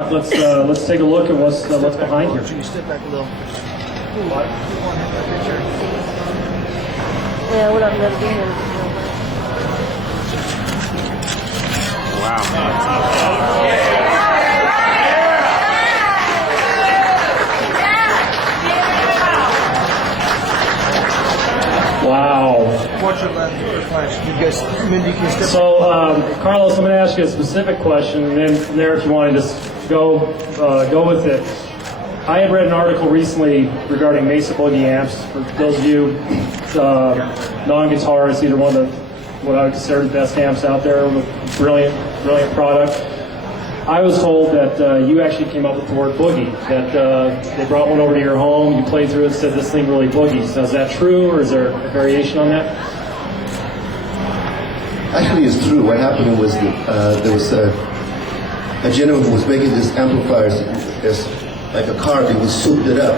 Let's take a look at what's behind here. Can you step back a little? Yeah, we're not going to be here. Wow. Watch your left flash. You guys, Mindy, can you step So, Carlos, I'm going to ask you a specific question, and then from there, if you want to just go with it. I had read an article recently regarding Mesa Boogie amps. For those of you non-guitarists, either one of what I would consider the best amps out there, with brilliant product. I was told that you actually came up with the word boogie, that they brought one over to your home, you played through it and said this thing really boogies. So is that true, or is there a variation on that? Actually, it's true. What happened was that there was a gentleman who was making this amplifiers as like a car. He was souped it up.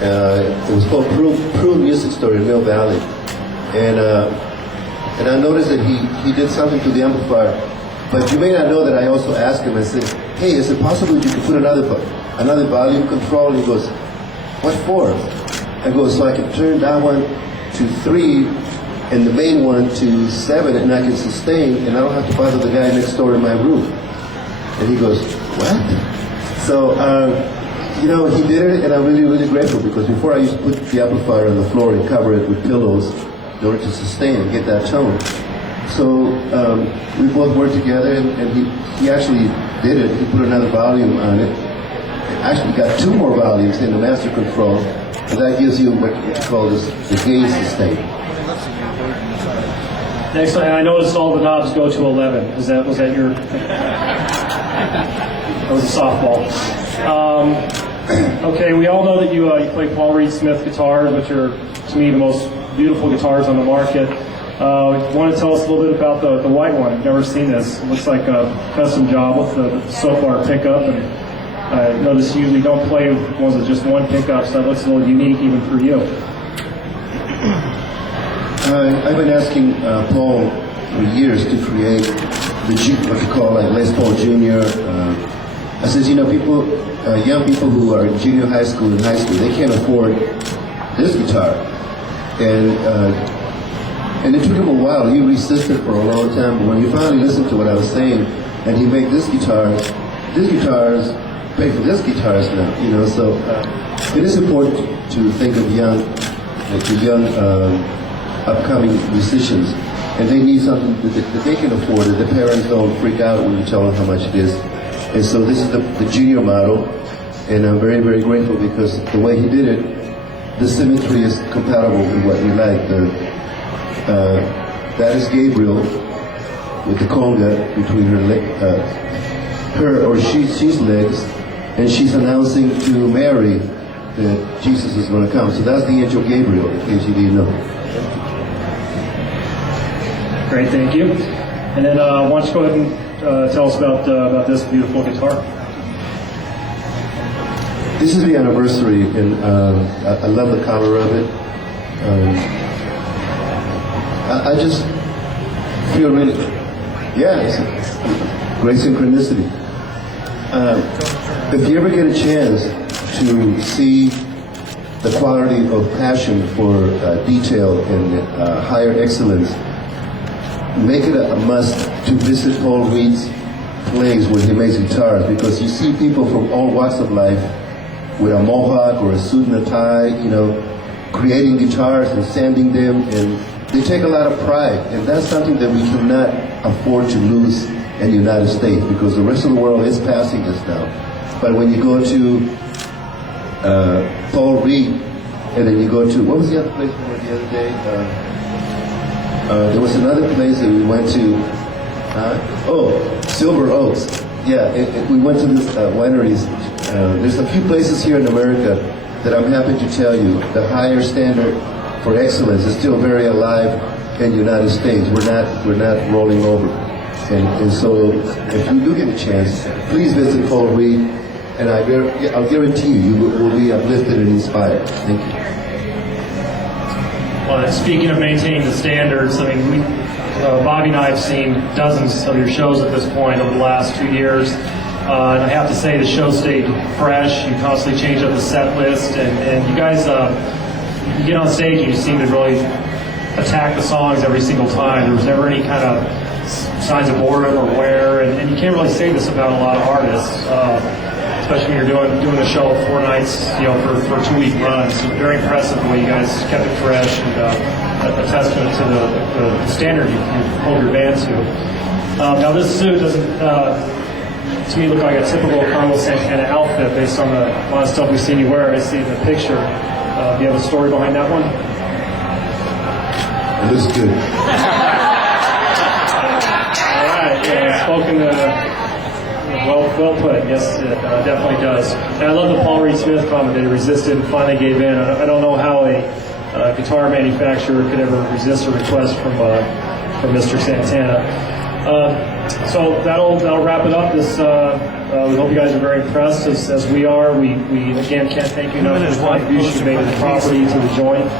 It was called Prune Music Store in Mill Valley, and I noticed that he did something to the amplifier. But you may not know that I also asked him. I said, "Hey, is it possible you could put another volume control?" And he goes, "What for?" I go, "So I can turn that one to 3 and the main one to 7, and I can sustain, and I don't have to bother the guy next door in my room." And he goes, "What?" So, he did it, and I'm really grateful, because before I used to put the amplifier on the floor and cover it with pillows in order to sustain and get that tone. So we both worked together, and he actually did it. He put another volume on it. Actually got 2 more volumes in the master control, and that gives you what you call the gain sustain. Next, I noticed all the knobs go to 11. Was that your? That was a softball. Okay, we all know that you play Paul Reed Smith guitars, which are, to me, the most beautiful guitars on the market. Want to tell us a little bit about the white one? I've never seen this. It looks like a custom job with the soap bar pickup, and I notice you usually don't play ones with just one pickup, so that looks a little unique even for you. I've been asking Paul for years to create what you call like Les Paul Jr. I says, people, young people who are in junior high school and high school, they can't afford this guitar, and it took him a while. He resisted for a long time, but when he finally listened to what I was saying, and he made this guitars pay for this guitars now, so it is important to think of young upcoming musicians, and they need something that they can afford, that the parents don't freak out when you tell them how much it is. And so this is the junior model, and I'm very grateful, because the way he did it, the symmetry is compatible with what we like. That is Gabriel with the conga between she's legs, and she's announcing to Mary that Jesus is going to come. So that's the angel Gabriel, in case you didn't know. Great, thank you. And then why don't you go ahead and tell us about this beautiful guitar? This is the anniversary, and I love the color of it. I just feel really, it's a great synchronicity. If you ever get a chance to see the quality of passion for detail and higher excellence, make it a must to visit Paul Reed's place where he makes guitars, because you see people from all walks of life with a mohawk or a suit and a tie, creating guitars and sanding them, and they take a lot of pride, and that's something that we cannot afford to lose in the United States, because the rest of the world is passing us now. But when you go to Paul Reed, and then you go to, what was the other place we went the other day? There was another place that we went to, Silver Oaks. Yeah, we went to this wineries. There's a few places here in America that I'm happy to tell you, the higher standard for excellence is still very alive in the United States. We're not rolling over. And so if you do get a chance, please visit Paul Reed, and I'll guarantee you will be uplifted and inspired. Thank you. Well, speaking of maintaining the standards, I mean, Bobby and I have seen dozens of your shows at this point over the last 2 years. And I have to say the show stayed fresh. You constantly change up the set list, and you guys, you get on stage and you seem to really attack the songs every single time. There was never any kind of signs of boredom or wear, and you can't really say this about a lot of artists, especially when you're doing a show 4 nights, for a 2-week run. So very impressive the way you guys kept it fresh, and a testament to the standard you hold your band to. Now this suit doesn't, to me, look like a typical Carlos Santana outfit based on the amount of stuff we've seen you wear. I see in the picture. Do you have a story behind that one? It looks good. All right, spoken, well put. Yes, it definitely does. And I love the Paul Reed Smith comment that he resisted and finally gave in. I don't know how a guitar manufacturer could ever resist a request from Mr. Santana. So that'll wrap it up. This we hope you guys are very impressed as we are. We again can't thank you enough for the contribution you made to the property, to the joint.